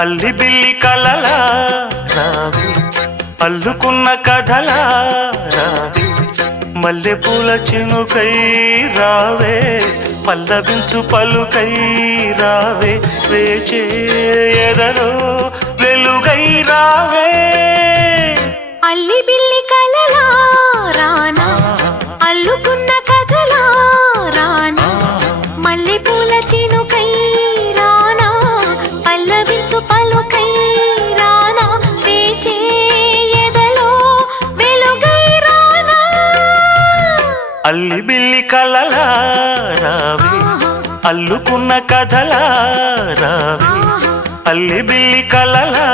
అల్లి బిల్లి కలలా రావే అల్లుకున్న కథలా రావే మల్లె పూల చినుకై రావే పల్లవించు పలుకై రావే వేచే ఎదలో వెలుగై రావే అల్లి బిల్లి కలలా రానా అల్లుకున్న కథలా రానా మల్లె పూల చినుకై రానా పల్లవించు పలుకై రానా వేచే ఎదలో వెలుగై రానా అల్లి బిల్లి కలలా రావే అల్లుకున్న కథలా రావే అల్లి బిల్లి కలలా